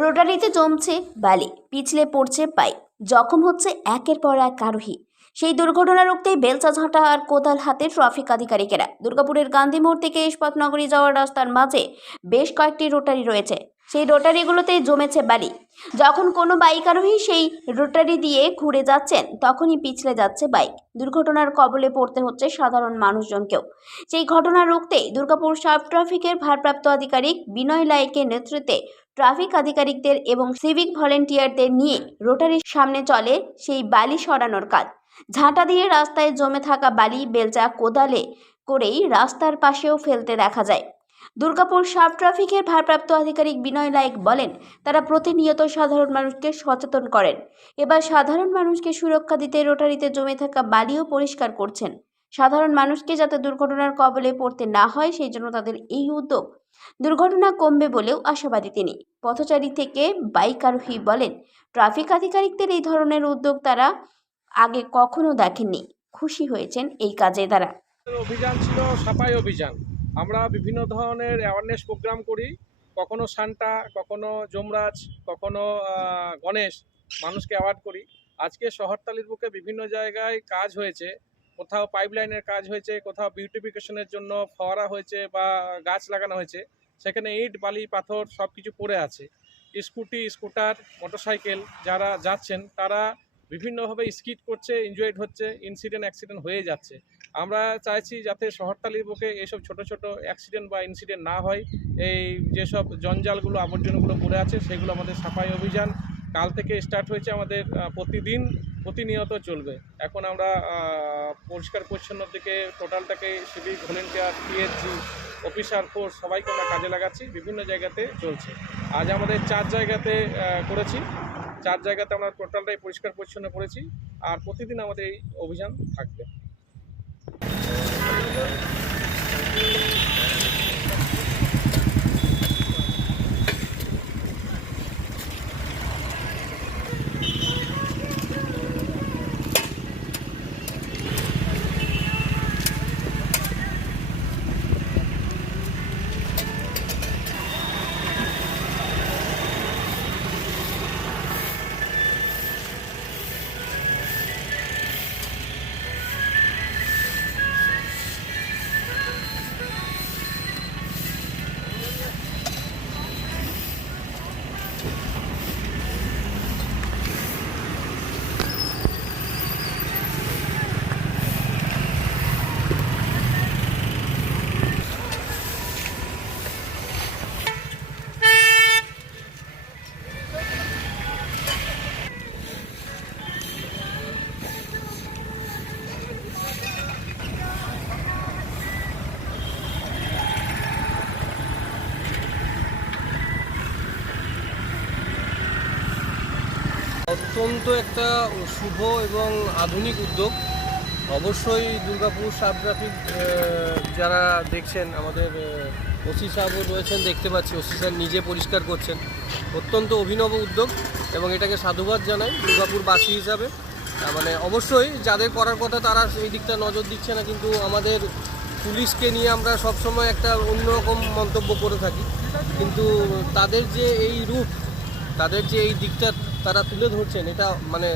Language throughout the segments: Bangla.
রোটারিতে জমছে বালি, পিছলে পড়ছে পাইপ, জখম হচ্ছে একের পর এক আরোহী। সেই দুর্ঘটনা রুখতেই বেলচা ঝাঁটা আর কোদাল হাতে ট্রাফিক আধিকারিকেরা। দুর্গাপুরের গান্ধী মোড় থেকে ইস্পাত নগরী যাওয়ার রাস্তার মাঝে বেশ কয়েকটি রোটারি রয়েছে। সেই রোটারিগুলোতে জমেছে বালি। যখন কোনো বাইক আরোহী সেই রোটারি দিয়ে ঘুরে যাচ্ছেন, তখনই পিছলে যাচ্ছে বাইক। দুর্ঘটনার কবলে পড়তে হচ্ছে সাধারণ মানুষজনকেও। সেই ঘটনা রুখতে দুর্গাপুর সাব ট্রাফিকের ভারপ্রাপ্ত আধিকারিক বিনয় লায়েকের নেতৃত্বে ট্রাফিক আধিকারিকদের এবং সিভিক ভলেন্টিয়ারদের নিয়ে রোটারির সামনে চলে সেই বালি সরানোর কাজ। ঝাঁটা দিয়ে রাস্তায় জমে থাকা বালি বেলচা কোদালে করেই রাস্তার পাশেও ফেলতে দেখা যায়। দুর্গাপুর সাব ট্রাফিকের ভারপ্রাপ্ত আধিকারিক বিনয় লায়েক বলেন, তারা প্রতিনিয়ত সাধারণ মানুষকে সচেতন করেন। এবার সাধারণ মানুষকে সুরক্ষা দিতে রোটারিতে জমে থাকা বালিও পরিষ্কার করছেন। সাধারণ মানুষকে যাতে দুর্ঘটনার কবলে পড়তে না হয়, সেই জন্য তাদের এই উদ্যোগ। দুর্ঘটনা কমবে বলেও আশাবাদী তিনি। পথচারী থেকে বাইক আরোহী বলেন, ট্রাফিক আধিকারিকদের এই ধরনের উদ্যোগ তারা আগে কখনো দেখেননি। খুশি হয়েছেন এই কাজে তারা। অভিযান ছিল সাফাই অভিযান। আমরা বিভিন্ন ধরনের অ্যাওয়ারনেস প্রোগ্রাম করি, কখনো সান্টা, কখনো যমরাজ, কখনো গণেশ, মানুষকে অ্যাওয়ার্ড করি। আজকে শহরতলির বুকে বিভিন্ন জায়গায় কাজ হয়েছে, কোথাও পাইপলাইনের কাজ হয়েছে, কোথাও বিউটিফিকেশনের জন্য ফোয়ারা হয়েছে বা গাছ লাগানো হয়েছে। সেখানে ইট বালি পাথর সব কিছু পড়ে আছে। স্কুটি, স্কুটার, মোটরসাইকেল যারা যাচ্ছেন তারা বিভিন্নভাবে স্কিড করছে, ইনজয়েড হচ্ছে, অ্যাক্সিডেন্ট হয়ে যাচ্ছে। আমরা চাইছি যাতে শহরতলির বুকে এইসব ছোট ছোট অ্যাক্সিডেন্ট বা ইনসিডেন্ট না হয়। এই যেসব জঞ্জালগুলো, আবর্জনাগুলো পড়ে আছে, সেগুলো আমাদের সাফাই অভিযান কাল থেকে স্টার্ট হয়েছে। আমাদের প্রতিনিয়ত চলবে। এখন আমরা পরিষ্কার পরিচ্ছন্নর দিকে টোটালটাকে সিভিক ভলেন্টিয়ার, পিএইচজি, অফিসার ফোর্স সবাইকে আমরা কাজে লাগাচ্ছি। বিভিন্ন জায়গাতে চলছে। আজ আমাদের 4 জায়গাতে করেছি। 4 জায়গাতে আমরা টোটালটাই পরিষ্কার পরিচ্ছন্ন করেছি। আর প্রতিদিন আমাদের এই অভিযান থাকবে। অত্যন্ত একটা শুভ এবং আধুনিক উদ্যোগ। অবশ্যই দুর্গাপুর সাব ট্রাফিক যারা দেখছেন, আমাদের ওসি সাহেবও রয়েছেন, দেখতে পাচ্ছি ওসি সাহেব নিজে পরিষ্কার করছেন। অত্যন্ত অভিনব উদ্যোগ এবং এটাকে সাধুবাদ জানাই দুর্গাপুরবাসী হিসাবে। মানে অবশ্যই যাদের করার কথা তারা এই দিকটা নজর দিচ্ছে না, কিন্তু আমাদের পুলিশকে নিয়ে আমরা সবসময় একটা অন্যরকম মন্তব্য করে থাকি। কিন্তু তাদের যে এই রূপ, তাদের যে এই দিকটা তারা তুলে ধরছেন, এটা মানে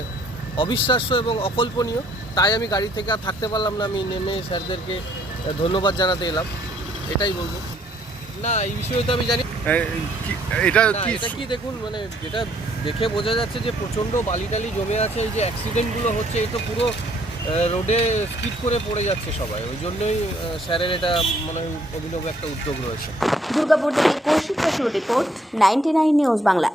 অবিশ্বাস্য এবং অকল্পনীয়। তাই আমি গাড়ি থেকে আর থাকতে পারলাম না, আমি নেমে স্যারদেরকে ধন্যবাদ জানাতে এলাম, এটাই বলবো। না, এই বিষয়ে তো আমি জানি এটা কি দেখুন, মানে যেটা দেখে বোঝা যাচ্ছে যে প্রচণ্ড বালিটালি জমে আছে। এই যে অ্যাক্সিডেন্টগুলো হচ্ছে, এই তো পুরো রোডে স্কিড করে পড়ে যাচ্ছে সবাই। ওই জন্যই স্যারের এটা মনে হয় অভিনব একটা উদ্যোগ রয়েছে। দুর্গাপুর থেকে কৌশিক রিপোর্ট, 99 নিউজ বাংলা।